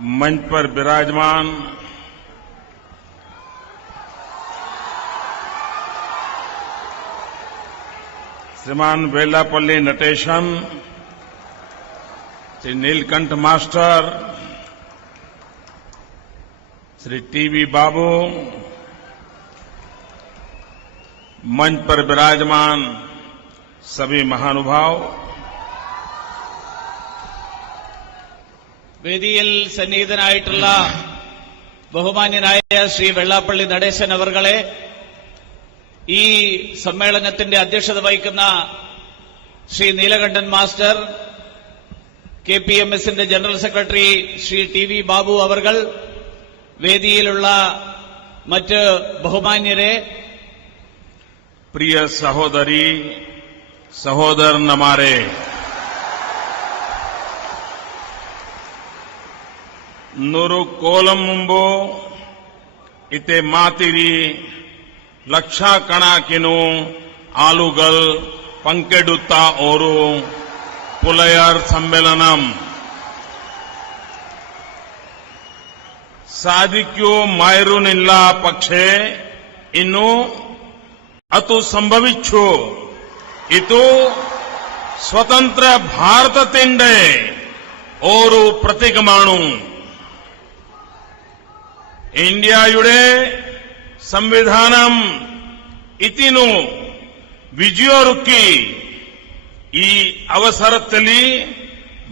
मंच पर विराजमान श्रीमान वेल्लापल्ली नटेशन, श्री नीलकंठ मास्टर, श्री टीवी बाबू, मंच पर विराजमान सभी महानुभाव, വേദിയിൽ സന്നിഹിതനായിട്ടുള്ള ബഹുമാന്യനായ ശ്രീ വെള്ളാപ്പള്ളി നടേശൻ അവർകളെ, ഈ സമ്മേളനത്തിന്റെ അധ്യക്ഷത വഹിക്കുന്ന ശ്രീ നീലകണ്ഠൻ മാസ്റ്റർ, KPMSന്റെ general secretary Shri TV Babu അവർകൾ, വേദിയിലുള്ള മറ്റ് ബഹുമാന്യരെ, प्रिय सहोदरी सहोदर नमारे, नुरु कोलम मुंबो इते मातिरी लक्षा कणाकिनु आलुगल पंकेडुत्ता ओरु पुलयर सम्मेलनम साधिक्यो मायरुनिल्ला पक्षे इनु अतु संभविच्छु इतु स्वतंत्र भारत तिंडे ओरु प्रतिगमाणु ഇന്ത്യയുടെ സംവിധാനം ഇതിനു വിജയൊരുക്കി ഈ അവസരത്തിൽ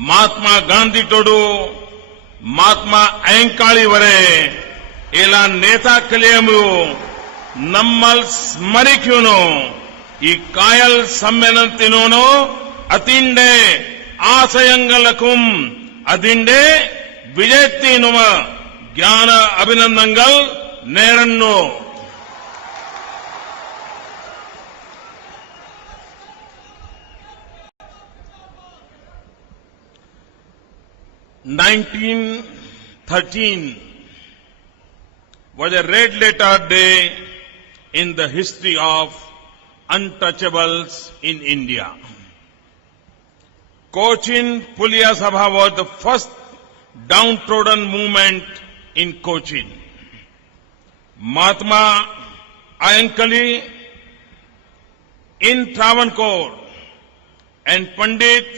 മഹാത്മാഗാന്ധിയോടു മഹാത്മാ അയ്യങ്കാളി വരെ എല്ലാ നേതാക്കളെയും നമ്മൾ സ്മരിക്കുന്നു. ഈ കായൽ സമ്മേളനത്തിനു അതിന്റെ ആശയങ്ങൾക്കും അതിന്റെ വിജയത്തിനും ജ്ഞാന അഭിനന്ദനങ്ങൾ നേരുന്നു. (1913) was a red-letter day in the history of untouchables in India. Cochin Puliya Sabha was the first downtrodden movement in Cochin. Mahatma Ayyankali in Travancore and Pandit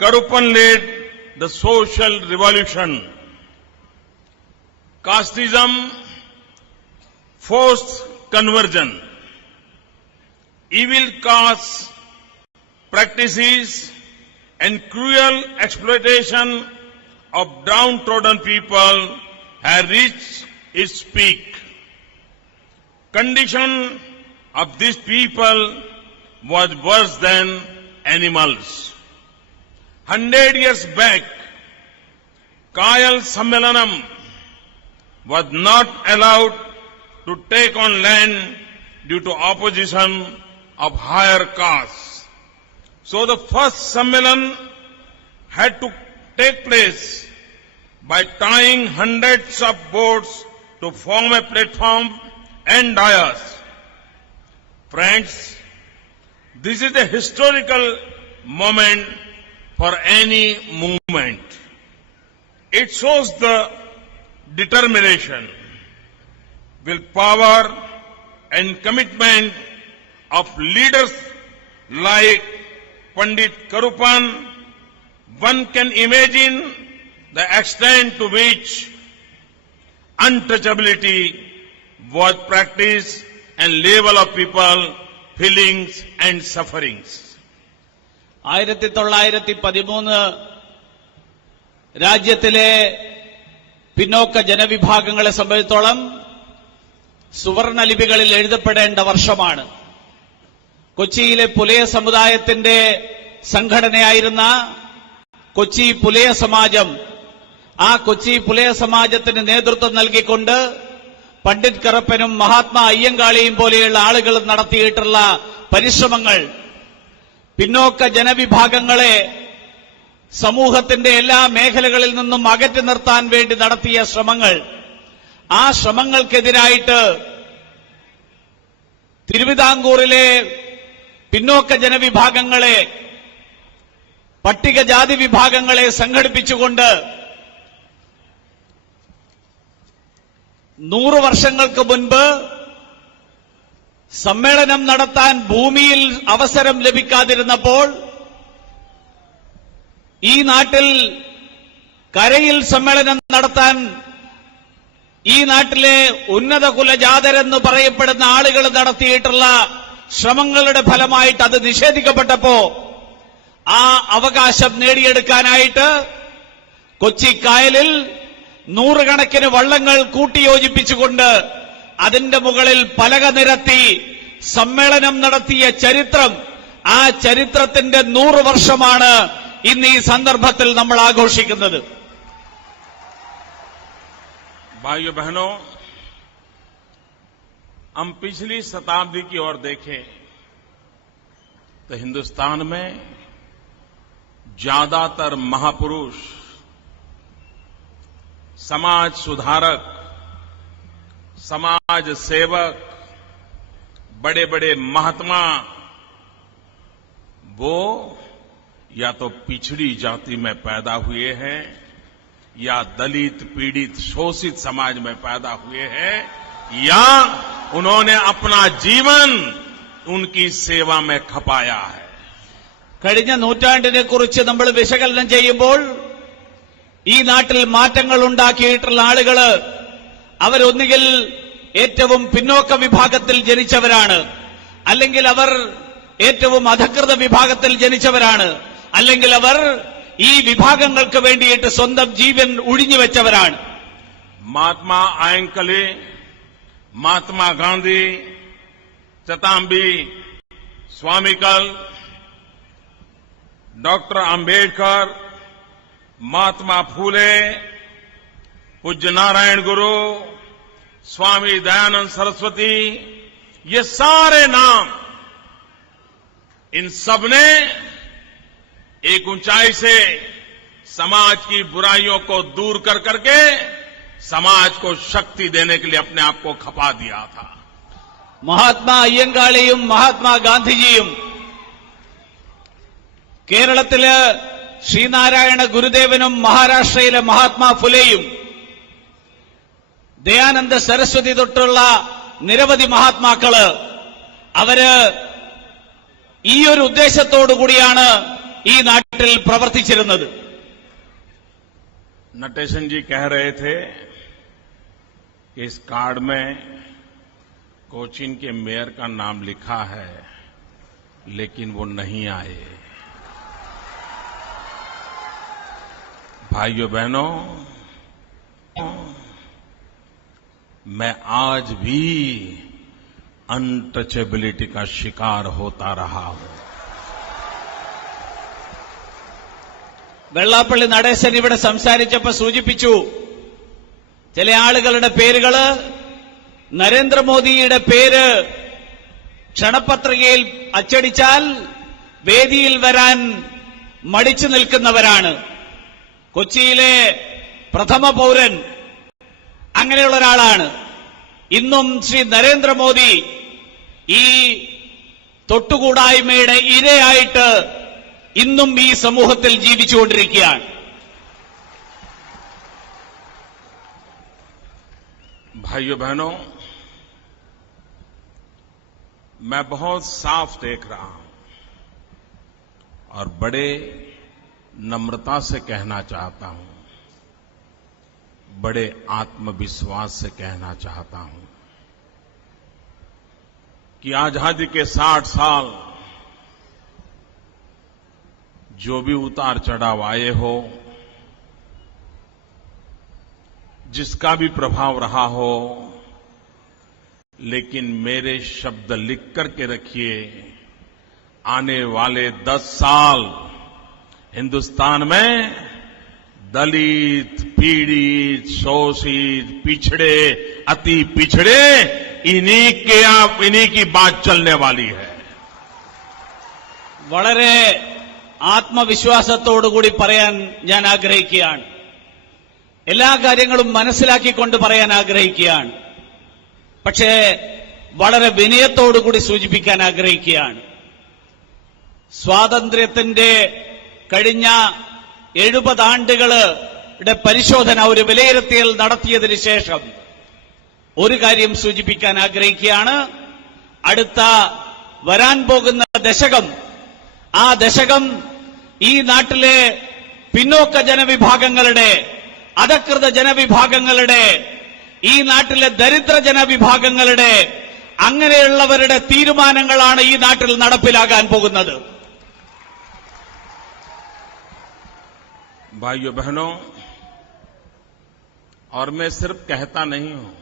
Karuppan led the social revolution. Casteism forced conversion. Evil caste practices and cruel exploitation of downtrodden people had reached its peak. Condition of these people was worse than animals. 100 years back, Kayal Sammelanam was not allowed to take on land due to opposition of higher castes. So the first Sammelan had to take place by tying hundreds of boards to form a platform and dais. Friends, this is a historical moment for any movement. It shows the determination, willpower and commitment of leaders like Pandit Karuppan. One can imagine the extent to which untouchability was practiced and level of people feelings and sufferings. 1913 രാജ്യത്തിലെ പിന്നോക്ക ജനവിഭാഗങ്ങളെ സംബന്ധിച്ചിടത്തോളം സുവർണ ലിപികളിൽ എഴുതപ്പെടേണ്ട വർഷമാണ്. കൊച്ചിയിലെ പുലയ സമുദായത്തിന്റെ സംഘടനയായിരുന്ന കൊച്ചി പുലയ സമാജം, ആ കൊച്ചി പുലയ സമാജത്തിന് നേതൃത്വം നൽകിക്കൊണ്ട് പണ്ഡിറ്റ് കറുപ്പനും മഹാത്മാ അയ്യങ്കാളിയും പോലെയുള്ള ആളുകൾ നടത്തിയിട്ടുള്ള പരിശ്രമങ്ങൾ, പിന്നോക്ക ജനവിഭാഗങ്ങളെ സമൂഹത്തിന്റെ എല്ലാ മേഖലകളിൽ നിന്നും അകറ്റി നിർത്താൻ വേണ്ടി നടത്തിയ ശ്രമങ്ങൾ, ആ ശ്രമങ്ങൾക്കെതിരായിട്ട് തിരുവിതാംകൂറിലെ പിന്നോക്ക ജനവിഭാഗങ്ങളെ, പട്ടികജാതി വിഭാഗങ്ങളെ സംഘടിപ്പിച്ചുകൊണ്ട് 100 വർഷങ്ങൾക്ക് മുൻപ് സമ്മേളനം നടത്താൻ ഭൂമിയിൽ അവസരം ലഭിക്കാതിരുന്നപ്പോൾ ഈ നാട്ടിൽ കരയിൽ സമ്മേളനം നടത്താൻ ഈ നാട്ടിലെ ഉന്നത കുലജാതരെന്ന് പറയപ്പെടുന്ന ആളുകൾ നടത്തിയിട്ടുള്ള ശ്രമങ്ങളുടെ ഫലമായിട്ട് അത് നിഷേധിക്കപ്പെട്ടപ്പോ ആ അവകാശം നേടിയെടുക്കാനായിട്ട് കൊച്ചി കായലിൽ 100 കണക്കിന് വള്ളങ്ങൾ കൂട്ടിയോജിപ്പിച്ചുകൊണ്ട് അതിന്റെ മുകളിൽ പലക നിരത്തി സമ്മേളനം നടത്തിയ ചരിത്രം, ആ ചരിത്രത്തിന്റെ 100 വർഷമാണ് ഇന്ന് ഈ സന്ദർഭത്തിൽ നമ്മൾ ആഘോഷിക്കുന്നത്. भाइयों बहनों, हम पिछली शताब्दी की ओर देखें तो हिंदुस्तान में ज्यादातर महापुरुष, समाज सुधारक, समाज सेवक, बड़े बड़े महात्मा वो या तो पिछड़ी जाति में पैदा हुए हैं या दलित, पीड़ित, शोषित समाज में पैदा हुए हैं या उन्होंने अपना जीवन उनकी सेवा में खपाया है. കഴിഞ്ഞ നൂറ്റാണ്ടിനെ കുറിച്ച് നമ്മൾ വിശകലനം ചെയ്യുമ്പോൾ ഈ നാട്ടിൽ മാറ്റങ്ങൾ ഉണ്ടാക്കിയിട്ടുള്ള ആളുകൾ അവരൊന്നുകിൽ ഏറ്റവും പിന്നോക്ക വിഭാഗത്തിൽ ജനിച്ചവരാണ്, അല്ലെങ്കിൽ അവർ ഏറ്റവും അധകൃത വിഭാഗത്തിൽ ജനിച്ചവരാണ്, അല്ലെങ്കിൽ അവർ ഈ വിഭാഗങ്ങൾക്ക് വേണ്ടിയിട്ട് സ്വന്തം ജീവൻ ഉഴിഞ്ഞുവെച്ചവരാണ്. महात्मा आयंकले, महात्मा गांधी, चतांबी, स्वामीकल, डॉक्टर अंबेडकर, महात्मा फूले, पूज्य नारायण गुरु, स्वामी दयानंद सरस्वती, ये सारे नाम, इन सबने एक ऊंचाई से समाज की बुराइयों को दूर कर करके समाज को शक्ति देने के लिए अपने आप को खपा दिया था. മഹാത്മാ അയ്യങ്കാളിയും മഹാത്മാ ഗാന്ധിജിയും കേരളത്തില് ശ്രീനാരായണ ഗുരുദേവനും മഹാരാഷ്ട്രയിലെ മഹാത്മാ ഫുലെയും ദയാനന്ദ സരസ്വതി തൊട്ടുള്ള നിരവധി മഹാത്മാക്കള് അവര് ഈ ഒരു ഉദ്ദേശത്തോടുകൂടിയാണ് ഈ നാട്ടിൽ പ്രവർത്തിച്ചിരുന്നത്. नटेशन जी कह रहे थे कि इस कार्ड में कोचीन के मेयर का नाम लिखा है लेकिन वो नहीं आए. भाइयों बहनों, मैं आज भी अनटचेबिलिटी का शिकार होता रहा हूं. വെള്ളാപ്പള്ളി നടേശൻ ഇവിടെ സംസാരിച്ചപ്പോൾ സൂചിപ്പിച്ചു, ചില ആളുകളുടെ പേരുകള് നരേന്ദ്രമോദിയുടെ പേര് ക്ഷണപത്രികയിൽ അച്ചടിച്ചാൽ വേദിയിൽ വരാൻ മടിച്ചു നിൽക്കുന്നവരാണ്. കൊച്ചിയിലെ പ്രഥമ പൌരൻ അങ്ങനെയുള്ള ഒരാളാണ്. ഇന്നും ശ്രീ നരേന്ദ്രമോദി ഈ തൊട്ടുകൂടായ്മയുടെ ഇരയായിട്ട് ഇന്നും ഈ സമൂഹത്തിൽ ജീവിച്ചുകൊണ്ടിരിക്കുകയാണ്. भाइयों बहनों, मैं बहुत साफ देख रहा हूं और बड़े नम्रता से कहना चाहता हूं, बड़े आत्मविश्वास से कहना चाहता हूं कि आजादी के 60 साल जो भी उतार चढ़ाव आए हो, जिसका भी प्रभाव रहा हो, लेकिन मेरे शब्द लिख करके रखिए, आने वाले 10 साल हिंदुस्तान में दलित, पीड़ित, शोषित, पिछड़े, अति पिछड़े, इन्हीं की बात चलने वाली है. വളരെ ആത്മവിശ്വാസത്തോടുകൂടി പറയാൻ ഞാൻ ആഗ്രഹിക്കുകയാണ്. എല്ലാ കാര്യങ്ങളും മനസ്സിലാക്കിക്കൊണ്ട് പറയാൻ ആഗ്രഹിക്കുകയാണ്. പക്ഷേ വളരെ വിനയത്തോടുകൂടി സൂചിപ്പിക്കാൻ ആഗ്രഹിക്കുകയാണ്. സ്വാതന്ത്ര്യത്തിന്റെ കഴിഞ്ഞ 70 ആണ്ടുകളുടെ പരിശോധന, ഒരു വിലയിരുത്തൽ നടത്തിയതിനു ശേഷം ഒരു കാര്യം സൂചിപ്പിക്കാൻ ആഗ്രഹിക്കുകയാണ്. അടുത്ത വരാൻ പോകുന്ന ദശകം, ആ ദശകം ഈ നാട്ടിലെ പിന്നോക്ക ജനവിഭാഗങ്ങളുടെ, അധകൃത ജനവിഭാഗങ്ങളുടെ, ഈ നാട്ടിലെ ദരിദ്ര ജനവിഭാഗങ്ങളുടെ, അങ്ങനെയുള്ളവരുടെ തീരുമാനങ്ങളാണ് ഈ നാട്ടിൽ നടപ്പിലാകാൻ പോകുന്നത്. भाइयों बहनों, और मैं सिर्फ कहता नहीं हूं,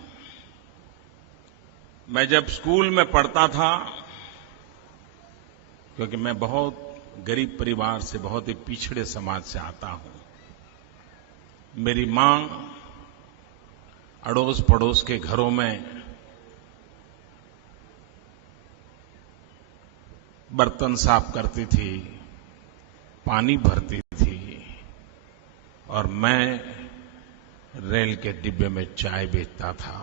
मैं जब स्कूल में पढ़ता था, क्योंकि मैं बहुत गरीब परिवार से, बहुत ही पिछड़े समाज से आता हूं, मेरी मां अड़ोस पड़ोस के घरों में बर्तन साफ करती थी, पानी भरती थी, और मैं रेल के डिब्बे में चाय बेचता था.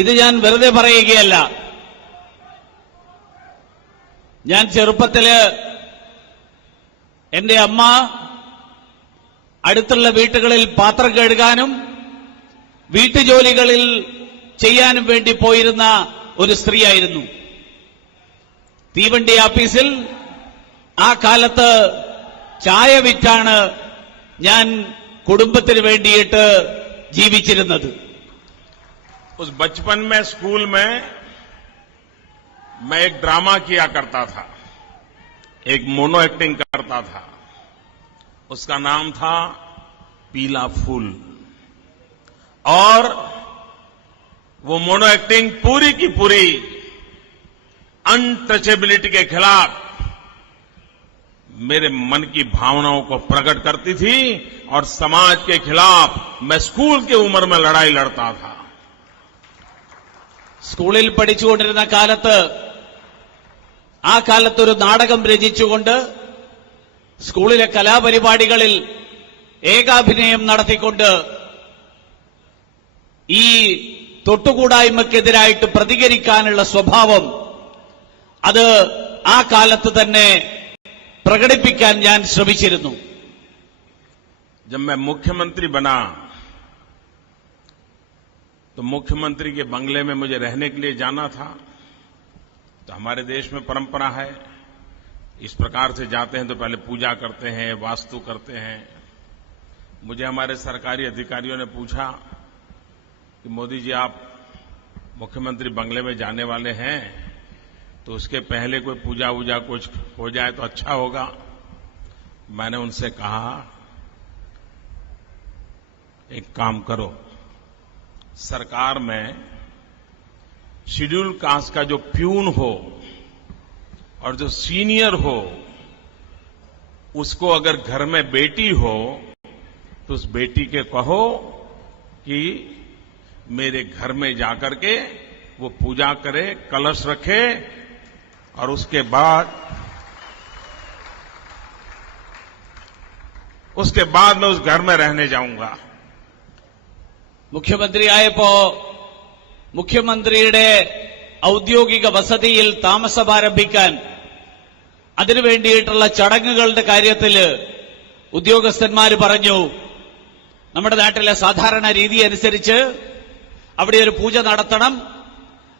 ഇത് ഞാൻ വെറുതെ പറയുകയല്ല. ഞാൻ ചെറുപ്പത്തില് എന്റെ അമ്മ അടുത്തുള്ള വീട്ടുകളിൽ പാത്രം കഴുകാനും വീട്ടുജോലികളിൽ ചെയ്യാനും വേണ്ടി പോയിരുന്ന ഒരു സ്ത്രീയായിരുന്നു. തീവണ്ടി ആഫീസിൽ ആ കാലത്ത് ചായ വിറ്റാണ് ഞാൻ കുടുംബത്തിന് വേണ്ടിയിട്ട് ജീവിച്ചിരുന്നത്. उस बचपन में स्कूल में मैं एक ड्रामा किया करता था, एक मोनो एक्टिंग करता था. उसका नाम था पीला फूल. और वो मोनो एक्टिंग पूरी की पूरी अनटचेबिलिटी के खिलाफ मेरे मन की भावनाओं को प्रकट करती थी, और समाज के खिलाफ मैं स्कूल की उम्र में लड़ाई लड़ता था. സ്കൂളിൽ പഠിച്ചുകൊണ്ടിരുന്ന കാലത്ത്, ആ കാലത്തൊരു നാടകം രചിച്ചുകൊണ്ട് സ്കൂളിലെ കലാപരിപാടികളിൽ ഏകാഭിനയം നടത്തിക്കൊണ്ട് ഈ തൊട്ടുകൂടായ്മക്കെതിരായിട്ട് പ്രതികരിക്കാനുള്ള സ്വഭാവം, അത് ആ കാലത്ത് തന്നെ പ്രകടിപ്പിക്കാൻ ഞാൻ ശ്രമിച്ചിരുന്നു. जब मैं मुख्यमंत्री बना तो मुख्यमंत्री के बंगले में मुझे रहने के लिए जाना था. तो हमारे देश में परंपरा है, इस प्रकार से जाते हैं तो पहले पूजा करते हैं, वास्तु करते हैं. मुझे हमारे सरकारी अधिकारियों ने पूछा कि मोदी जी, आप मुख्यमंत्री बंगले में जाने वाले हैं, तो उसके पहले कोई पूजा वूजा कुछ हो जाए तो अच्छा होगा. मैंने उनसे कहा, एक काम करो, सरकार में शेड्यूल कास्ट का जो प्यून हो और जो सीनियर हो, उसको अगर घर में बेटी हो तो उस बेटी के कहो कि मेरे घर में जाकर के वो पूजा करे, कलश रखे, और उसके बाद मैं उस घर में रहने जाऊंगा. മുഖ്യമന്ത്രിയായപ്പോ മുഖ്യമന്ത്രിയുടെ ഔദ്യോഗിക വസതിയിൽ താമസം ആരംഭിക്കാൻ, അതിനുവേണ്ടിയിട്ടുള്ള ചടങ്ങുകളുടെ കാര്യത്തിൽ ഉദ്യോഗസ്ഥന്മാർ പറഞ്ഞു, നമ്മുടെ നാട്ടിലെ സാധാരണ രീതി അനുസരിച്ച് അവിടെ ഒരു പൂജ നടത്തണം.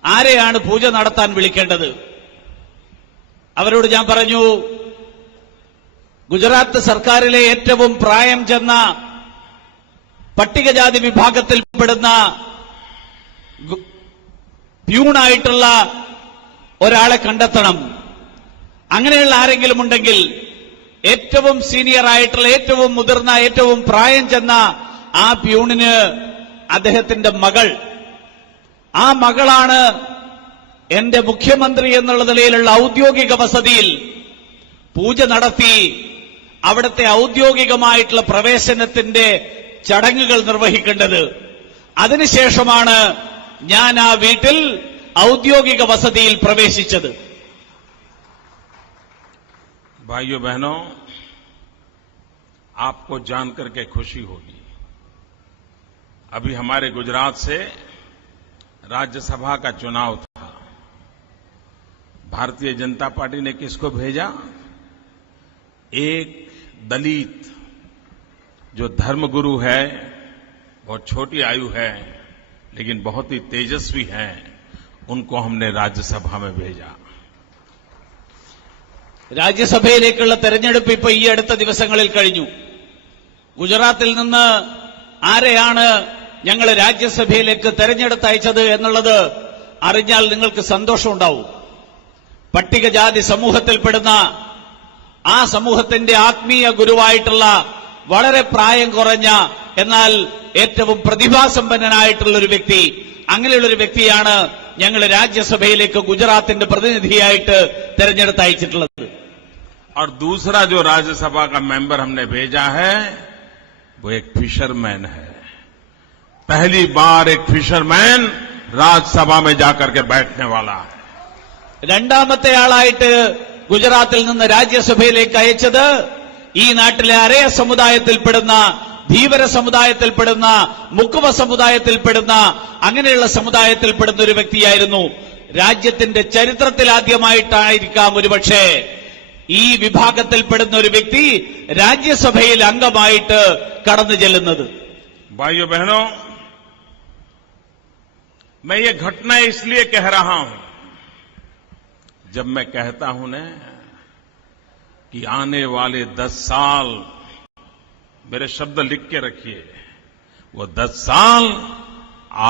ആരെയാണ് പൂജ നടത്താൻ വിളിക്കേണ്ടത്? അവരോട് ഞാൻ പറഞ്ഞു, ഗുജറാത്ത് സർക്കാരിലെ ഏറ്റവും പ്രായം ചെന്ന പട്ടികജാതി വിഭാഗത്തിൽപ്പെടുന്ന പ്യൂണായിട്ടുള്ള ഒരാളെ കണ്ടെത്തണം. അങ്ങനെയുള്ള ആരെങ്കിലും ഉണ്ടെങ്കിൽ ഏറ്റവും സീനിയർ ആയിട്ടുള്ള, ഏറ്റവും മുതിർന്ന, ഏറ്റവും പ്രായം ചെന്ന ആ പ്യൂണിന് അദ്ദേഹത്തിന്റെ മകൾ, ആ മകളാണ് എന്റെ മുഖ്യമന്ത്രി എന്നുള്ള നിലയിലുള്ള ഔദ്യോഗിക വസതിയിൽ പൂജ നടത്തി അവിടുത്തെ ഔദ്യോഗികമായിട്ടുള്ള പ്രവേശനത്തിന്റെ ചടങ്ങുകൾ നിർവഹിക്കേണ്ടത്. അതിനുശേഷമാണ് ഞാൻ ആ വീട്ടിൽ ഔദ്യോഗിക വസതിയിൽ പ്രവേശിച്ചത്. भाइयों बहनों, आपको जानकर के खुशी होगी, अभी हमारे गुजरात से राज्यसभा का चुनाव था. भारतीय जनता पार्टी ने किसको भेजा? एक दलित जो धर्मगुरु है, बहुत छोटी आयु है लेकिन बहुत ही तेजस्वी हैं, उनको हमने राज्यसभा में भेजा। രാജ്യസഭയിലേക്കുള്ള തെരഞ്ഞെടുപ്പ് ഇപ്പൊ ഈ അടുത്ത ദിവസങ്ങളിൽ കഴിഞ്ഞു. ഗുജറാത്തിൽ നിന്ന് ആരെയാണ് ഞങ്ങൾ രാജ്യസഭയിലേക്ക് തെരഞ്ഞെടുത്തയച്ചത് എന്നുള്ളത് അറിഞ്ഞാൽ നിങ്ങൾക്ക് സന്തോഷമുണ്ടാവും. പട്ടികജാതി സമൂഹത്തിൽപ്പെടുന്ന ആ സമൂഹത്തിന്റെ ആത്മീയ ഗുരുവായിട്ടുള്ള വളരെ പ്രായം കുറഞ്ഞ എന്നാൽ ഏറ്റവും പ്രതിഭാസമ്പന്നനായിട്ടുള്ള ഒരു വ്യക്തി, അങ്ങനെയുള്ള ഒരു വ്യക്തിയാണ് ഞങ്ങൾ രാജ്യസഭയിലേക്ക് ഗുജറാത്തിന്റെ പ്രതിനിധിയായിട്ട് തെരഞ്ഞെടുത്തയച്ചിട്ടുള്ളത്. और दूसरा जो राज्यसभा का मेंबर हमने भेजा है वो एक फिशरमैन है। पहली बार एक फिशरमैन राज्यसभा में जाकर के बैठने वाला है. രണ്ടാമത്തെ ആളായിട്ട് ഗുജറാത്തിൽ നിന്ന് രാജ്യസഭയിലേക്ക് അയച്ചത് ഈ നാട്ടിലെ അരയ സമുദായത്തിൽപ്പെടുന്ന, ധീവര സമുദായത്തിൽപ്പെടുന്ന, മുക്കുവ സമുദായത്തിൽപ്പെടുന്ന അങ്ങനെയുള്ള സമുദായത്തിൽപ്പെടുന്ന ഒരു വ്യക്തിയായിരുന്നു. രാജ്യത്തിന്റെ ചരിത്രത്തിലാദ്യമായിട്ടായിരിക്കാം ഒരുപക്ഷെ ഈ വിഭാഗത്തിൽപ്പെടുന്ന ഒരു വ്യക്തി രാജ്യസഭയിൽ അംഗമായിട്ട് കടന്നു ചെല്ലുന്നത്. भाइयों बहनों, मैं ये घटना इसलिए कह रहा हूं, जब मैं कहता हूं न कि आने वाले 10 साल, मेरे शब्द लिख के रखिए, वो 10 साल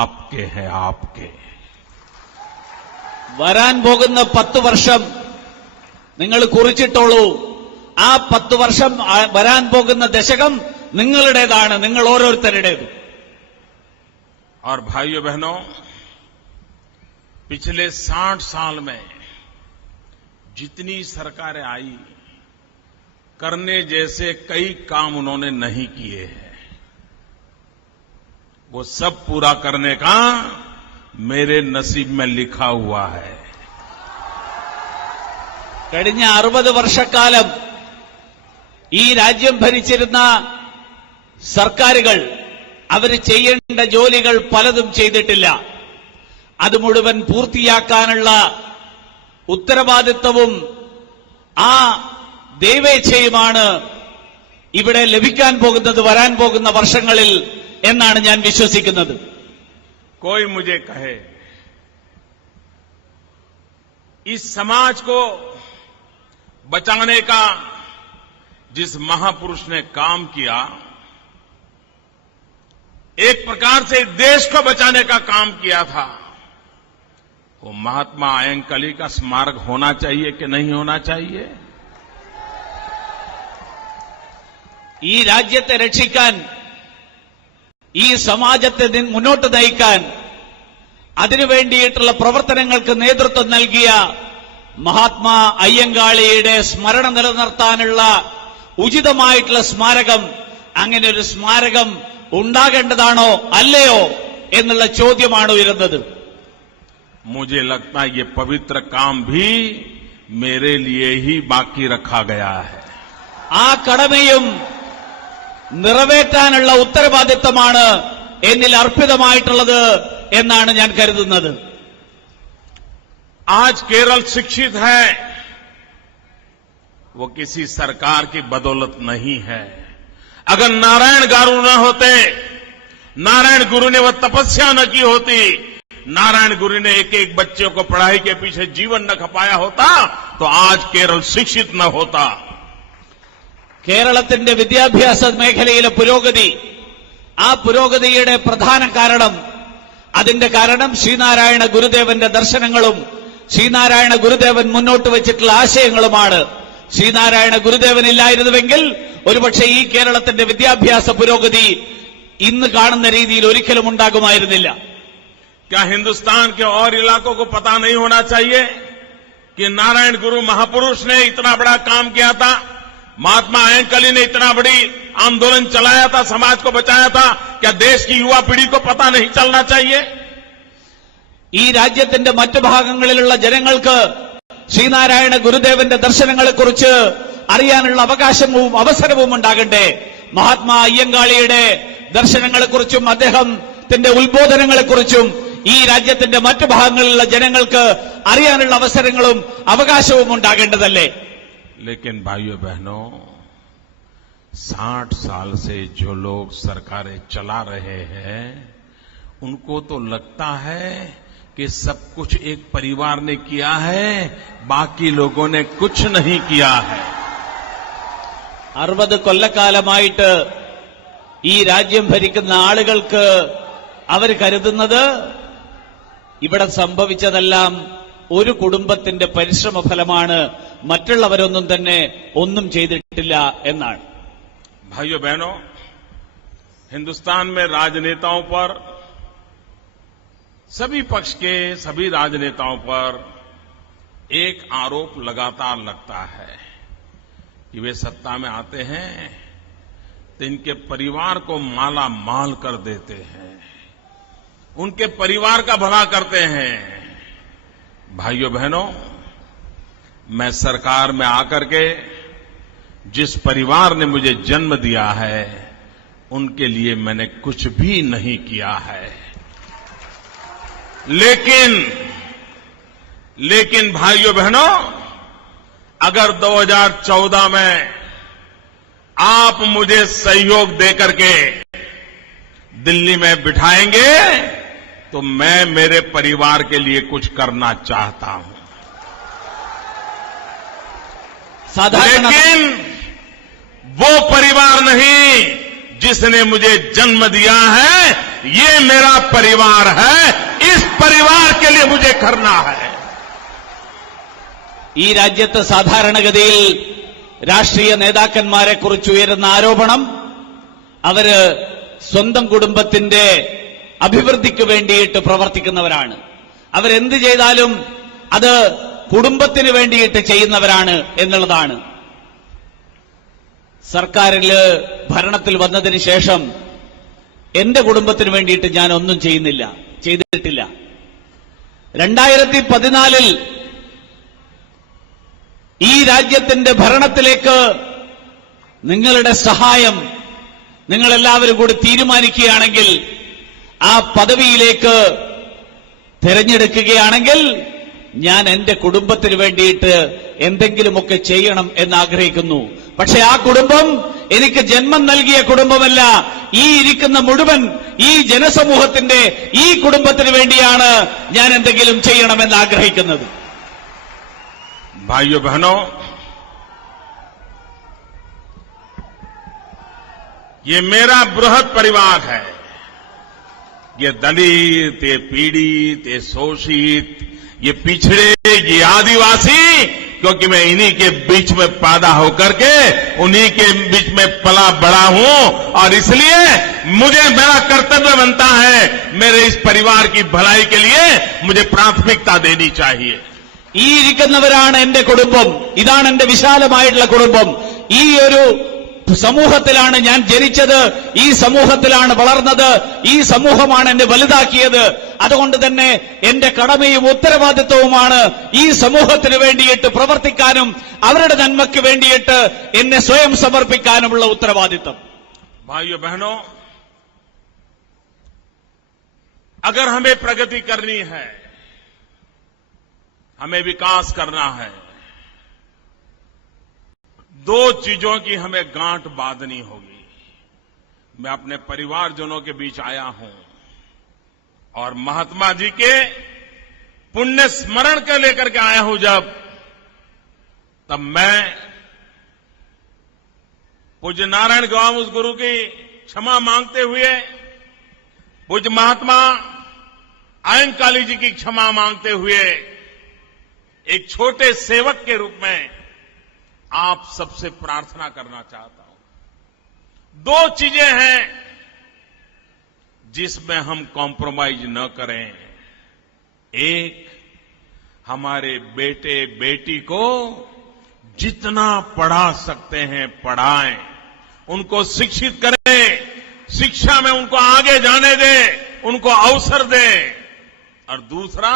आपके हैं, आपके. വരാൻ പോകുന്ന 10 വർഷം നിങ്ങൾ കുറിച്ചിട്ടോളൂ. ആ 10 വർഷം വരാൻ പോകുന്ന ദശകം നിങ്ങളുടേതാണ്, നിങ്ങൾ ഓരോരുത്തരുടേതും. और भाइयों बहनों, पिछले 60 साल में जितनी सरकारें आई, करने जैसे कई काम उन्होंने नहीं किए हैं. वो सब पूरा करने का मेरे नसीब में लिखा हुआ है. കഴിഞ്ഞ 60 വർഷക്കാലം ഈ രാജ്യം ഭരിച്ചിരുന്ന സർക്കാരുകൾ അവര് ചെയ്യേണ്ട ജോലികൾ പലതും ചെയ്തിട്ടില്ല. അത് മുഴുവൻ പൂർത്തിയാക്കാനുള്ള ഉത്തരവാദിത്വവും ആ ദൈവേച്ഛയുമാണ് ഇവിടെ ലഭിക്കാൻ പോകുന്നത് വരാൻ പോകുന്ന വർഷങ്ങളിൽ എന്നാണ് ഞാൻ വിശ്വസിക്കുന്നത്. कोई मुझे कहे इस समाज को बचाने का जिस महापुरुष ने काम किया, एक प्रकार से देश को बचाने का काम किया था, वो महात्मा अयंगली का स्मारक होना चाहिए कि नहीं होना चाहिए? ഈ രാജ്യത്തെ രക്ഷിക്കാൻ, ഈ സമാജത്തെ മുന്നോട്ട് നയിക്കാൻ, അതിനുവേണ്ടിയിട്ടുള്ള പ്രവർത്തനങ്ങൾക്ക് നേതൃത്വം നൽകിയ മഹാത്മാ അയ്യങ്കാളിയുടെ സ്മരണ നിലനിർത്താനുള്ള ഉചിതമായിട്ടുള്ള സ്മാരകം, അങ്ങനെ ഒരു സ്മാരകം ഉണ്ടാകേണ്ടതാണോ അല്ലയോ എന്നുള്ള ചോദ്യമാണ് ഉയരുന്നത്. मुझे लगता है ये पवित्र काम भी मेरे लिए ही बाकी रखा गया है. ആ കടമയും നിറവേറ്റാനുള്ള ഉത്തരവാദിത്തമാണ് എന്നിൽ അർപ്പിതമായിട്ടുള്ളത് എന്നാണ് ഞാൻ കരുതുന്നത്. आज केरल शिक्षित है, वो किसी सरकार की बदौलत नहीं है. अगर नारायण गुरु न होते, नारायण गुरु ने वह तपस्या न की होती, नारायण गुरु ने एक एक बच्चे को पढ़ाई के पीछे जीवन न खपाया होता, तो आज केरल शिक्षित न होता. കേരളത്തിന്റെ വിദ്യാഭ്യാസ മേഖലയിലെ പുരോഗതി, ആ പുരോഗതിയുടെ പ്രധാന കാരണം, അതിന്റെ കാരണം ശ്രീനാരായണ ഗുരുദേവന്റെ ദർശനങ്ങളും ശ്രീനാരായണ ഗുരുദേവൻ മുന്നോട്ട് വച്ചിട്ടുള്ള ആശയങ്ങളുമാണ്. ശ്രീനാരായണ ഗുരുദേവൻ ഇല്ലായിരുന്നുവെങ്കിൽ ഒരുപക്ഷെ ഈ കേരളത്തിന്റെ വിദ്യാഭ്യാസ പുരോഗതി ഇന്ന് കാണുന്ന രീതിയിൽ ഒരിക്കലും ഉണ്ടാകുമായിരുന്നില്ല. क्या हिंदुस्तान के और इलाकों को पता नहीं होना चाहिए कि नारायण गुरु महापुरुष ने इतना बड़ा काम किया था, महात्मा अयंगली ने इतना बड़ी आंदोलन चलाया था, समाज को बचाया था? क्या देश की युवा पीढ़ी को पता नहीं चलना चाहिए? ഈ രാജ്യത്തിന്റെ മറ്റു ഭാഗങ്ങളിലുള്ള ജനങ്ങൾക്ക് ശ്രീനാരായണ ഗുരുദേവന്റെ ദർശനങ്ങളെക്കുറിച്ച് അറിയാനുള്ള അവകാശവും അവസരവും ഉണ്ടാകണ്ടേ? മഹാത്മാ അയ്യങ്കാളിയുടെ ദർശനങ്ങളെക്കുറിച്ചും അദ്ദേഹത്തിന്റെ ഉത്ബോധനങ്ങളെക്കുറിച്ചും ഈ രാജ്യത്തിന്റെ മറ്റു ഭാഗങ്ങളിലുള്ള ജനങ്ങൾക്ക് അറിയാനുള്ള അവസരങ്ങളും അവകാശവും ഉണ്ടാകേണ്ടതല്ലേ? लेकिन भाइयों बहनों, 60 साल से जो लोग सरकारें चला रहे हैं उनको तो लगता है कि सब कुछ एक परिवार ने किया है, बाकी लोगों ने कुछ नहीं किया है। 60 കൊല്ലക്കാലമായിട്ട് ഈ രാജ്യം ഭരിക്കുന്ന ആളുകൾക്ക് അവർ കരുതുന്നത് ഇവിടെ സംഭവിച്ചതെല്ലാം ഒരു കുടുംബത്തിന്റെ പരിശ്രമ ഫലമാണ്, മറ്റുള്ളവരൊന്നും തന്നെ ഒന്നും ചെയ്തിട്ടില്ല എന്നാണ്. भाइयों बहनों, हिंदुस्तान में राजनेताओं पर, सभी पक्ष के सभी राजनेताओं पर एक आरोप लगातार लगता है कि वे सत्ता में आते हैं तो इनके परिवार को माला माल कर देते हैं, उनके परिवार का भला करते हैं। भाइयों बहनों, मैं सरकार में आकर के जिस परिवार ने मुझे जन्म दिया है उनके लिए मैंने कुछ भी नहीं किया है। लेकिन भाइयों बहनों, अगर 2014 में आप मुझे सहयोग देकर के दिल्ली में बिठाएंगे तो मैं मेरे परिवार के लिए कुछ करना चाहता हूं। लेकिन वो परिवार नहीं जिसने मुझे जन्म दिया है, ये मेरा परिवार है, इस परिवार के लिए मुझे करना है। ഈ രാജ്യത്ത് സാധാരണഗതിയിൽ രാഷ്ട്രീയ നേതാക്കന്മാരെ കുറിച്ച് ഉയരുന്ന ആരോപണം അവര് സ്വന്തം കുടുംബത്തിന്റെ അഭിവൃദ്ധിക്ക് വേണ്ടിയിട്ട് പ്രവർത്തിക്കുന്നവരാണ്. അവരെന്ത് ചെയ്താലും അത് കുടുംബത്തിന് വേണ്ടിയിട്ട് ചെയ്യുന്നവരാണ് എന്നുള്ളതാണ്. സർക്കാരിൽ ഭരണത്തിൽ വന്നതിന് ശേഷം എന്റെ കുടുംബത്തിന് വേണ്ടിയിട്ട് ഞാൻ ഒന്നും ചെയ്തിട്ടില്ല. 2014 ഈ രാജ്യത്തിന്റെ ഭരണത്തിലേക്ക് നിങ്ങളുടെ സഹായം നിങ്ങളെല്ലാവരും കൂടി തീരുമാനിക്കുകയാണെങ്കിൽ, ആ പദവിയിലേക്ക് തിരഞ്ഞെടുക്കുകയാണെങ്കിൽ ഞാൻ എന്റെ കുടുംബത്തിന് വേണ്ടിയിട്ട് എന്തെങ്കിലുമൊക്കെ ചെയ്യണം എന്നാഗ്രഹിക്കുന്നു. പക്ഷെ ആ കുടുംബം എനിക്ക് ജന്മം നൽകിയ കുടുംബമല്ല. ഈ ഇരിക്കുന്ന മുഴുവൻ ഈ ജനസമൂഹത്തിന്റെ ഈ കുടുംബത്തിന് വേണ്ടിയാണ് ഞാൻ എന്തെങ്കിലും ചെയ്യണമെന്ന് ആഗ്രഹിക്കുന്നത്. भाइयों बहनों, ये मेरा बृहद परिवार है। ये दलित, ये पीड़ित, ये शोषित, ये पिछड़े, ये आदिवासी, क्योंकि मैं इन्हीं के बीच में पैदा होकर के उन्हीं के बीच में पला बड़ा हूं और इसलिए मुझे मेरा कर्तव्य बनता है, मेरे इस परिवार की भलाई के लिए मुझे प्राथमिकता देनी चाहिए। ഈ ഇരിക്കുന്നവരാണ് എന്റെ കുടുംബം. ഇതാണ് എന്റെ വിശാലമായിട്ടുള്ള കുടുംബം. ഈ ഒരു സമൂഹത്തിലാണ് ഞാൻ ജനിച്ചത്, ഈ സമൂഹത്തിലാണ് വളർന്നത്, ഈ സമൂഹമാണ് എന്നെ വലുതാക്കിയത്. അതുകൊണ്ട് തന്നെ എന്റെ കടമയും ഉത്തരവാദിത്വവുമാണ് ഈ സമൂഹത്തിന് വേണ്ടിയിട്ട് പ്രവർത്തിക്കാനും അവരുടെ നന്മയ്ക്ക് വേണ്ടിയിട്ട് എന്നെ സ്വയം സമർപ്പിക്കാനുമുള്ള ഉത്തരവാദിത്വം. भाइयों बहनों, अगर हमें प्रगति करनी है, हमें विकास करना है, 2 चीजों की हमें गांठ बांधनी होगी। मैं अपने परिवारजनों के बीच आया हूं और महात्मा जी के पुण्य स्मरण के लेकर के आया हूं तब मैं पूज्य नारायण गोवामुस गुरु की क्षमा मांगते हुए, पूज्य महात्मा आयनकाली जी की क्षमा मांगते हुए एक छोटे सेवक के रूप में आप सबसे प्रार्थना करना चाहता हूं। 2 चीजें हैं जिसमें हम कॉम्प्रोमाइज न करें। एक, हमारे बेटे बेटी को जितना पढ़ा सकते हैं पढ़ाएं, उनको शिक्षित करें, शिक्षा में उनको आगे जाने दें, उनको अवसर दें। और दूसरा,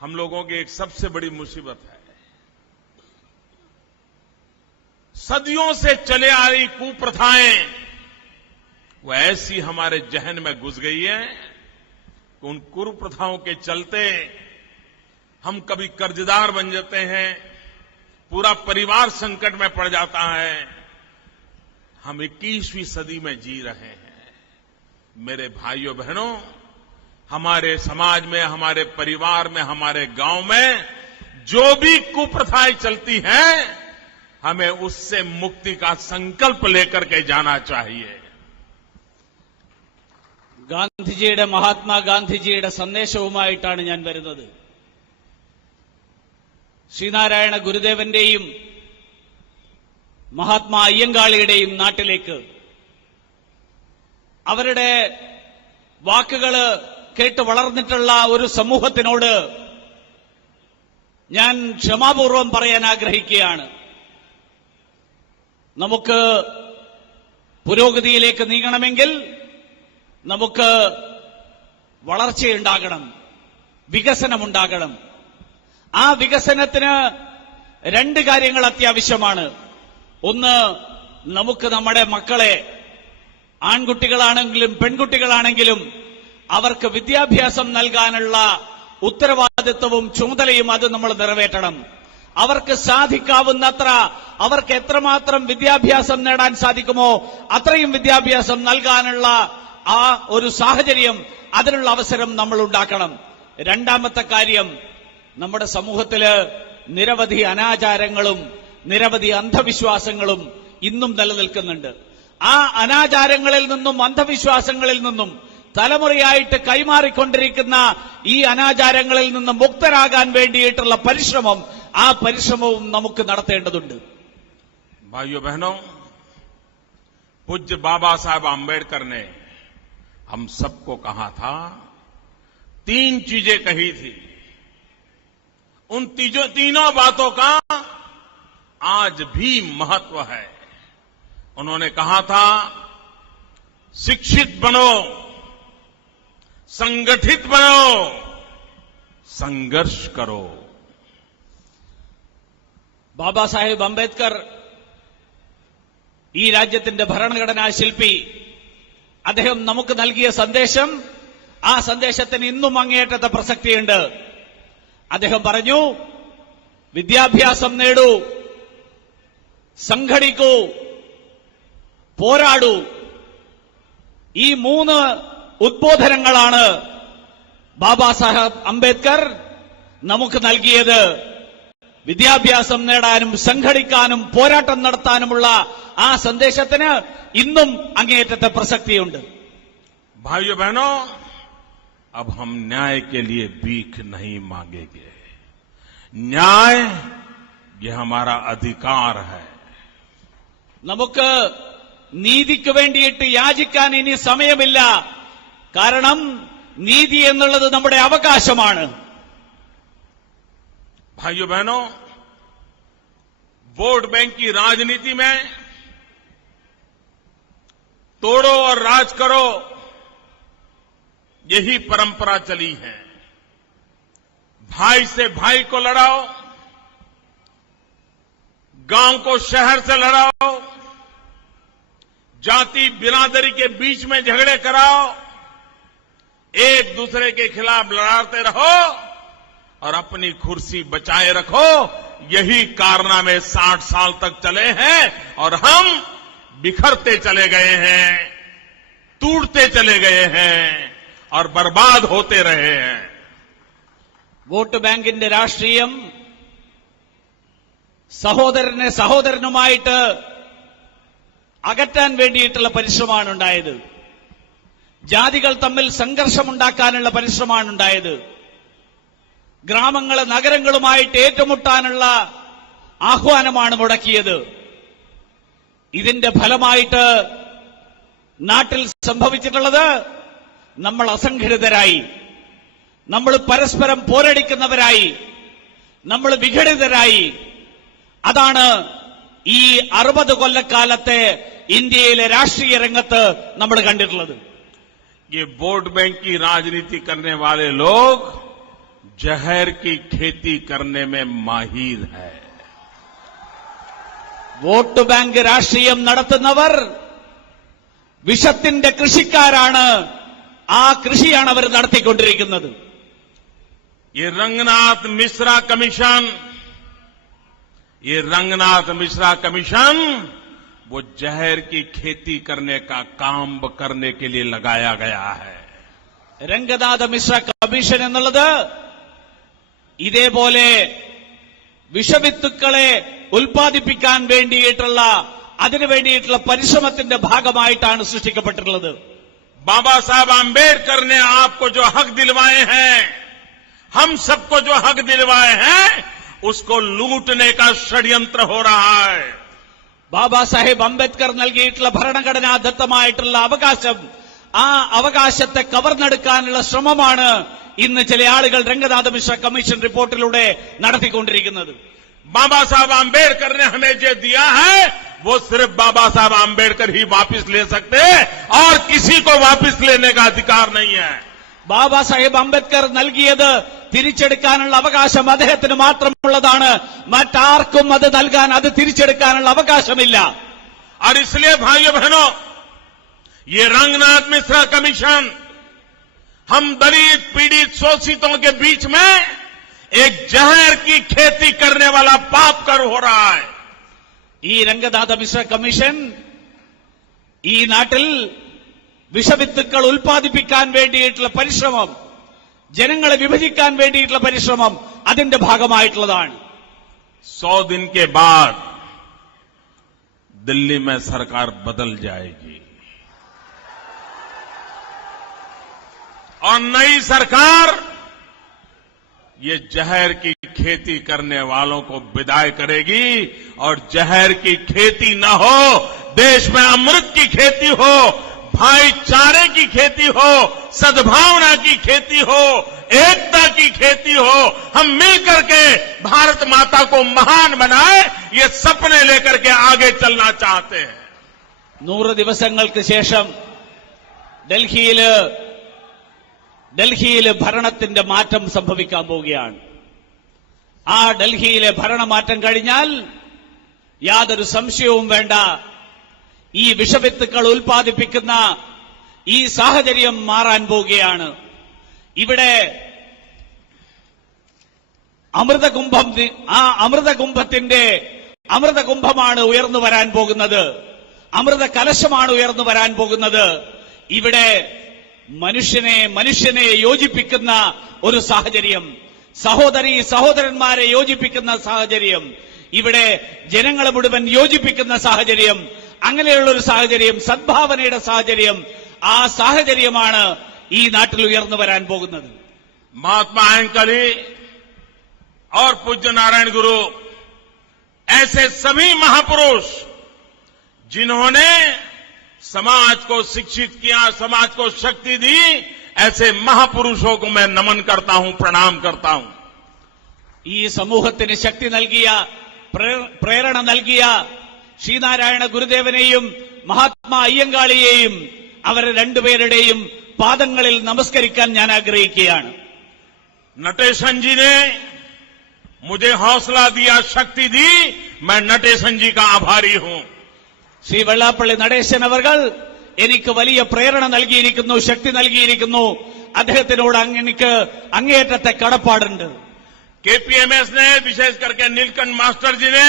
हम लोगों की एक सबसे बड़ी मुसीबत है, सदियों से चले आ रही कुप्रथाएं, वो ऐसी हमारे जहन में घुस गई है कि उन कुप्रथाओं के चलते हम कभी कर्जदार बन जाते हैं, पूरा परिवार संकट में पड़ जाता है, हम 21वीं सदी में जी रहे हैं। मेरे भाइयों बहनों, हमारे समाज में, हमारे परिवार में, हमारे गांव में जो भी कुप्रथाएं चलती हैं, हमें उससे मुक्ति का संकल्प लेकर के जाना चाहिए। ഗാന്ധിജിയുടെ മഹാത്മാഗാന്ധിജിയുടെ സന്ദേശവുമായിട്ടാണ് ഞാൻ വരുന്നത്. ശ്രീനാരായണ ഗുരുദേവന്റെയും മഹാത്മാ അയ്യങ്കാളിയുടെയും നാട്ടിലേക്ക് അവരുടെ വാക്കുകൾ കേട്ട് വളർന്നിട്ടുള്ള ഒരു സമൂഹത്തിനോട് ഞാൻ ക്ഷമാപൂർവം പറയാൻ ആഗ്രഹിക്കുകയാണ്. നമുക്ക് പുരോഗതിയിലേക്ക് നീങ്ങണമെങ്കിൽ നമുക്ക് വളർച്ചയുണ്ടാകണം, വികസനമുണ്ടാകണം. ആ വികസനത്തിന് രണ്ട് കാര്യങ്ങൾ അത്യാവശ്യമാണ്. ഒന്ന്, നമുക്ക് നമ്മുടെ മക്കളെ, ആൺകുട്ടികളാണെങ്കിലും പെൺകുട്ടികളാണെങ്കിലും, അവർക്ക് വിദ്യാഭ്യാസം നൽകാനുള്ള ഉത്തരവാദിത്വവും ചുമതലയും അത് നമ്മൾ നിറവേറ്റണം. അവർക്ക് സാധിക്കാവുന്നത്ര, അവർക്ക് എത്രമാത്രം വിദ്യാഭ്യാസം നേടാൻ സാധിക്കുമോ അത്രയും വിദ്യാഭ്യാസം നൽകാനുള്ള ആ ഒരു സാഹചര്യം, അതിനുള്ള അവസരം നമ്മൾ ഉണ്ടാക്കണം. രണ്ടാമത്തെ കാര്യം, നമ്മുടെ സമൂഹത്തില് നിരവധി അനാചാരങ്ങളും നിരവധി അന്ധവിശ്വാസങ്ങളും ഇന്നും നിലനിൽക്കുന്നുണ്ട്. ആ അനാചാരങ്ങളിൽ നിന്നും അന്ധവിശ്വാസങ്ങളിൽ നിന്നും തലമുറയായിട്ട് കൈമാറിക്കൊണ്ടിരിക്കുന്ന ഈ അനാചാരങ്ങളിൽ നിന്നും മുക്തരാകാൻ വേണ്ടിയിട്ടുള്ള പരിശ്രമം, ആ പരിശ്രമവും നമുക്ക് നടത്തേണ്ടതുണ്ട്. भाइयों बहनों, पूज्य बाबा साहब आंबेडकर ने हम सबको कहा था, 3 चीजें कही थी. उन तीनों बातों का आज भी महत्व है. उन्होंने कहा था, शिक्षित बनो, संगठित बनो, संघर्ष करो. ബാബാ സാഹേബ് അംബേദ്കർ ഈ രാജ്യത്തിന്റെ ഭരണഘടനാ ശില്പി, അദ്ദേഹം നമുക്ക് നൽകിയ സന്ദേശം, ആ സന്ദേശത്തിന് ഇന്നും അങ്ങേയറ്റത്തെ പ്രസക്തിയുണ്ട്. അദ്ദേഹം പറഞ്ഞു, വിദ്യാഭ്യാസം നേടൂ, സംഘടിക്കൂ, പോരാടൂ. ഈ 3 ഉദ്ബോധനങ്ങളാണ് ബാബാ സാഹേബ് അംബേദ്കർ നമുക്ക് നൽകിയത്. വിദ്യാഭ്യാസം നേടാനും സംഘടിക്കാനും പോരാട്ടം നടത്താനുമുള്ള ആ സന്ദേശത്തിന് ഇന്നും അങ്ങേയറ്റത്തെ പ്രസക്തിയുണ്ട്. भाइयों बहनों, अब हम न्याय के लिए भीख नहीं मांगेंगे. न्याय ये हमारा अधिकार है. നമുക്ക് നീതിക്ക് വേണ്ടിയിട്ട് യാചിക്കാൻ ഇനി സമയമില്ല. കാരണം നീതി എന്നുള്ളത് നമ്മുടെ അവകാശമാണ്. भाइयों बहनों, वोट बैंक की राजनीति में तोड़ो और राज करो, यही परंपरा चली है. भाई से भाई को लड़ाओ, गांव को शहर से लड़ाओ, जाति बिरादरी के बीच में झगड़े कराओ, एक दूसरे के खिलाफ लड़ाते रहो और अपनी कुर्सी बचाए रखो. यही कारनामे 60 साल तक चले हैं और हम बिखरते चले गए हैं, टूटते चले गए हैं और बर्बाद होते रहे हैं. വോട്ട് ബാങ്കിന്റെ രാഷ്ട്രീയം സഹോദരനെ സഹോദരനുമായിട്ട് അകറ്റാൻ വേണ്ടിയിട്ടുള്ള പരിശ്രമമാണ് ഉണ്ടായത്. ജാതികൾ തമ്മിൽ സംഘർഷമുണ്ടാക്കാനുള്ള പരിശ്രമമാണ് ഉണ്ടായത്. ഗ്രാമങ്ങൾ നഗരങ്ങളുമായിട്ട് ഏറ്റുമുട്ടാനുള്ള ആഹ്വാനമാണ് മുടക്കിയത്. ഇതിന്റെ ഫലമായിട്ട് നാട്ടിൽ സംഭവിച്ചിട്ടുള്ളത്, നമ്മൾ അസംഘടിതരായി, നമ്മൾ പരസ്പരം പോരടിക്കുന്നവരായി, നമ്മൾ വിഘടിതരായി. അതാണ് ഈ 60 കൊല്ലക്കാലത്തെ ഇന്ത്യയിലെ രാഷ്ട്രീയ രംഗത്ത് നമ്മൾ കണ്ടിട്ടുള്ളത്. ये वोट बैंक की राजनीति करने वाले लोग जहर की खेती करने में माहिर है. വോട്ട് ബാങ്ക് രാഷ്ട്രീയം നടത്തുന്നവർ വിഷത്തിന്റെ കൃഷിക്കാരാണ്. ആ കൃഷിയാണ് അവർ നടത്തിക്കൊണ്ടിരിക്കുന്നത്. ये रंगनाथ मिश्रा कमीशन वो जहर की खेती करने का काम करने के लिए लगाया गया है। രംഗനാഥ മിശ്ര കമ്മീഷൻ എന്നുള്ളത് ഇതേപോലെ വിഷവിത്തുക്കളെ ഉൽപ്പാദിപ്പിക്കാൻ വേണ്ടിയിട്ടുള്ള അതിനുവേണ്ടിയിട്ടുള്ള പരിശ്രമത്തിന്റെ ഭാഗമായിട്ടാണ് സൃഷ്ടിക്കപ്പെട്ടിട്ടുള്ളത്. बाबा साहब आम्बेडकर ने आपको जो हक दिलवाए हैं, हम सबको जो हक दिलवाए हैं, उसको लूटने का षड्यंत्र हो रहा है. ബാബാ സാഹേബ് അംബേദ്കർ നൽകിയിട്ടുള്ള ഭരണഘടനാദത്തമായിട്ടുള്ള അവകാശം, ആ അവകാശത്തെ കവർന്നെടുക്കാനുള്ള ശ്രമമാണ് ഇന്ന് ചില ആളുകൾ രംഗനാഥ മിശ്ര കമ്മീഷൻ റിപ്പോർട്ടിലൂടെ നടത്തിക്കൊണ്ടിരിക്കുന്നത്. बाबा साहब आम्बेडकर ने हमें जो दिया है, वो सिर्फ बाबा साहब आम्बेडकर ही वापस ले सकते हैं और किसी को वापस लेने का अधिकार नहीं है. ബാബാ സാഹേബ് അംബേദ്കർ നൽകിയത് തിരിച്ചെടുക്കാനുള്ള അവകാശം അദ്ദേഹത്തിന് മാത്രമുള്ളതാണ്. മറ്റാർക്കും അത് നൽകാൻ, അത് തിരിച്ചെടുക്കാനുള്ള അവകാശമില്ല. और इसलिए भाइयों बहनों, ये रंगनाथ मिश्रा कमीशन हम दलित पीड़ित शोषितों के बीच में एक जहर की खेती करने वाला पाप कर हो रहा है. ഈ രംഗനാഥ മിശ്ര കമ്മീഷൻ ഈ നാട്ടിൽ വിഷവിത്തുക്കൾ ഉൽപ്പാദിപ്പിക്കാൻ വേണ്ടിയിട്ടുള്ള പരിശ്രമം, ജനങ്ങളെ വിഭജിക്കാൻ വേണ്ടിയിട്ടുള്ള പരിശ്രമം, അതിന്റെ ഭാഗമായിട്ടുള്ളതാണ്. 100 दिन के बाद दिल्ली में सरकार बदल जाएगी और नई सरकार ये जहर की खेती करने वालों को विदाई करेगी और जहर की खेती न हो, देश में अमृत की खेती हो, भाईचारे की खेती हो, सद्भावना की खेती हो, एकता की खेती हो. हम मिलकर के भारत माता को महान बनाए, ये सपने लेकर के आगे चलना चाहते हैं. 100 ദിവസങ്ങൾക്ക് ശേഷം ഡൽഹിയില് ഭരണത്തിന്റെ മാറ്റം സംഭവിക്കാൻ പോവുകയാണ്. ആ ഡൽഹിയിലെ ഭരണമാറ്റം കഴിഞ്ഞാൽ യാതൊരു സംശയവും വേണ്ട, ഈ വിഷവിത്തുക്കൾ ഉൽപ്പാദിപ്പിക്കുന്ന ഈ സാഹചര്യം മാറാൻ പോവുകയാണ്. ഇവിടെ അമൃതകുംഭമാണ് ഉയർന്നു വരാൻ പോകുന്നത്, അമൃത കലശമാണ് ഉയർന്നു വരാൻ പോകുന്നത്. ഇവിടെ മനുഷ്യനെ യോജിപ്പിക്കുന്ന ഒരു സാഹചര്യം, സഹോദരന്മാരെ യോജിപ്പിക്കുന്ന സാഹചര്യം, ഇവിടെ ജനങ്ങളെ മുഴുവൻ യോജിപ്പിക്കുന്ന സാഹചര്യം, അങ്ങനെയുള്ള ഒരു സാഹചര്യം, സദ്ഭാവനയുടെ സാഹചര്യം, ആ സാഹചര്യമാണ് ഈ നാട്ടിൽ ഉയർന്നു വരാൻ പോകുന്നത്. महात्मा अहंकली और पूज्य नारायण गुरु ऐसे सभी महापुरुष जिन्होंने समाज को शिक्षित किया, समाज को शक्ति दी, ऐसे महापुरुषों को मैं नमन करता हूं, प्रणाम करता हूं. ഈ സമൂഹത്തിന് ശക്തി നൽകിയ, പ്രേരണ നൽകിയ ശ്രീനാരായണ ഗുരുദേവനെയും മഹാത്മാ അയ്യങ്കാളിയെയും അവരെ രണ്ടുപേരുടെയും പാദങ്ങളിൽ നമസ്കരിക്കാൻ ഞാൻ ആഗ്രഹിക്കുകയാണ്. नटेशन जी ने मुझे हौसला दिया, शक्ति दी, मैं नटेशन जी का आभारी हूं. ശ്രീ വെള്ളാപ്പള്ളി നടേശൻ അവർകൾ എനിക്ക് വലിയ പ്രേരണ നൽകിയിരിക്കുന്നു, ശക്തി നൽകിയിരിക്കുന്നു. അദ്ദേഹത്തിനോട് എനിക്ക് അങ്ങേയറ്റത്തെ കടപ്പാടുണ്ട്. केपीएमएस ने, विशेष करके नीलकंठ मास्टर जी ने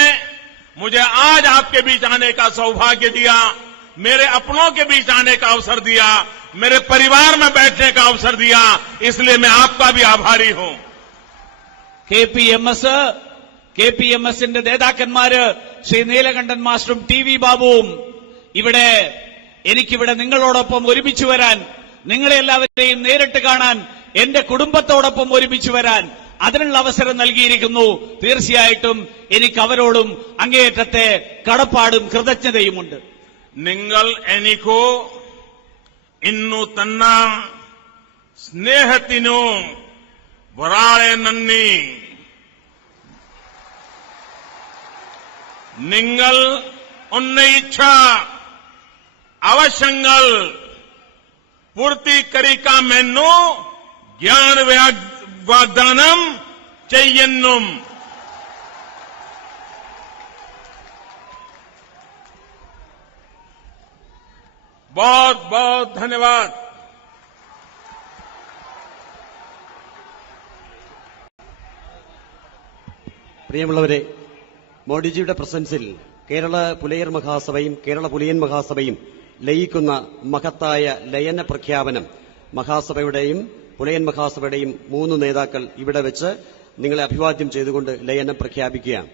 मुझे आज आपके बीच आने का सौभाग्य दिया, मेरे अपनों के बीच आने का अवसर दिया, मेरे परिवार में बैठने का अवसर दिया, इसलिए मैं आपका भी आभारी हूं. കെപിഎംഎസിന്റെ നേതാക്കന്മാര് ശ്രീ നീലകണ്ഠൻ മാസ്റ്ററും ടി വി ബാബുവും എനിക്കിവിടെ നിങ്ങളോടൊപ്പം ഒരുമിച്ച് വരാൻ, നിങ്ങളെ എല്ലാവരെയും നേരിട്ട് കാണാൻ, എന്റെ കുടുംബത്തോടൊപ്പം ഒരുമിച്ച് വരാൻ അതിനുള്ള അവസരം നൽകിയിരിക്കുന്നു. തീർച്ചയായിട്ടും എനിക്ക് അവരോടും അങ്ങേയറ്റത്തെ കടപ്പാടും കൃതജ്ഞതയുമുണ്ട്. നിങ്ങൾ എനിക്കു ഇന്നു തന്ന സ്നേഹത്തിനു ഒരാളെ നന്ദി. നിങ്ങൾ ഉന്നയിച്ച ആവശ്യങ്ങൾ പൂർത്തീകരിക്കാമെന്നു ജ്ഞാന വാഗ്ദാനം ചെയ്യുന്നു. बहुत बहुत धन्यवाद. പ്രിയമുള്ളവരെ, മോഡിജിയുടെ പ്രസൻസിൽ കേരള പുലയർ മഹാസഭയും കേരള പുലയൻ മഹാസഭയും ലയിക്കുന്ന മഹത്തായ ലയന പ്രഖ്യാപനം മഹാസഭയുടെയും പുലയൻ മഹാസഭയുടെയും 3 നേതാക്കൾ ഇവിടെ വെച്ച് നിങ്ങളെ അഭിവാദ്യം ചെയ്തുകൊണ്ട് ലയനം പ്രഖ്യാപിക്കുകയാണ്.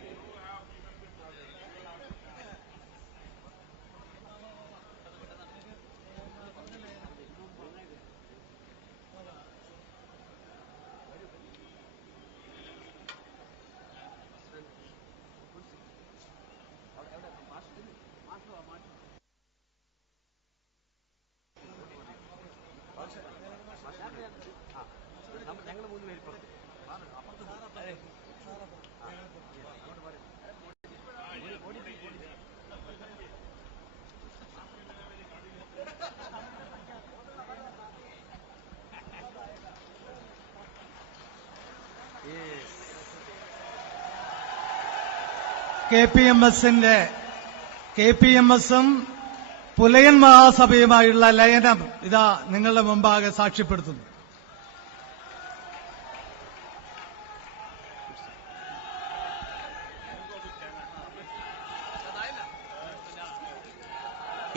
KPMSും പുലയൻ മഹാസഭയുമായുള്ള ലയനം ഇതാ നിങ്ങളുടെ മുമ്പാകെ സാക്ഷ്യപ്പെടുത്തുന്നു.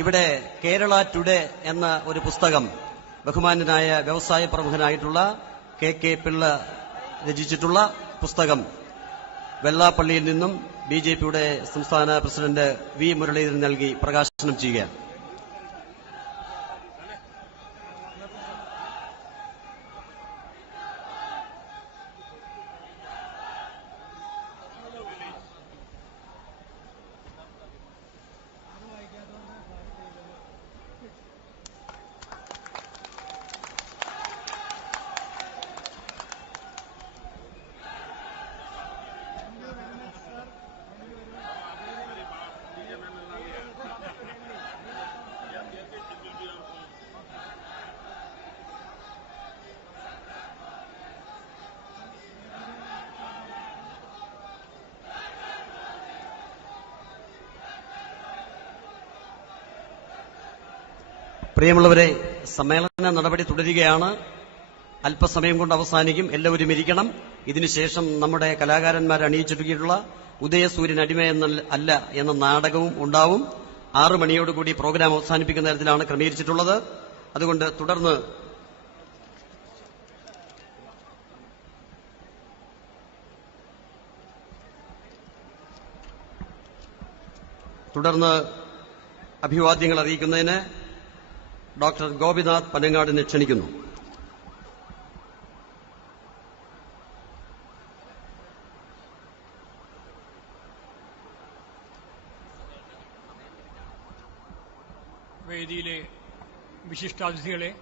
ഇവിടെ കേരള ടുഡേ എന്ന ഒരു പുസ്തകം ബഹുമാന്യനായ വ്യവസായ പ്രമുഖനായിട്ടുള്ള KK പിള്ള രചിച്ചിട്ടുള്ള പുസ്തകം വെള്ളാപ്പള്ളിയിൽ നിന്നും BJPയുടെ സംസ്ഥാന പ്രസിഡന്റ് V. മുരളീധരൻ നൽകി പ്രകാശനം ചെയ്യുകയാണ്. പ്രിയമുള്ളവരെ, സമ്മേളന നടപടി തുടരുകയാണ്. അല്പസമയം കൊണ്ട് അവസാനിക്കും. എല്ലാവരും ഇരിക്കണം. ഇതിനുശേഷം നമ്മുടെ കലാകാരന്മാർ അണിയിച്ചൊരുക്കിയിട്ടുള്ള ഉദയസൂര്യൻ അടിമയെന്നല്ല എന്ന നാടകവും ഉണ്ടാവും. 6 മണിയോടുകൂടി പ്രോഗ്രാം അവസാനിപ്പിക്കുന്ന തരത്തിലാണ് ക്രമീകരിച്ചിട്ടുള്ളത്. അതുകൊണ്ട് തുടർന്ന് അഭിവാദ്യങ്ങൾ അറിയിക്കുന്നതിന് ഡോക്ടർ ഗോപിനാഥ് പനങ്ങാടിനെ ക്ഷണിക്കുന്നു. വേദിയിലെ വിശിഷ്ടാതിഥികളെ,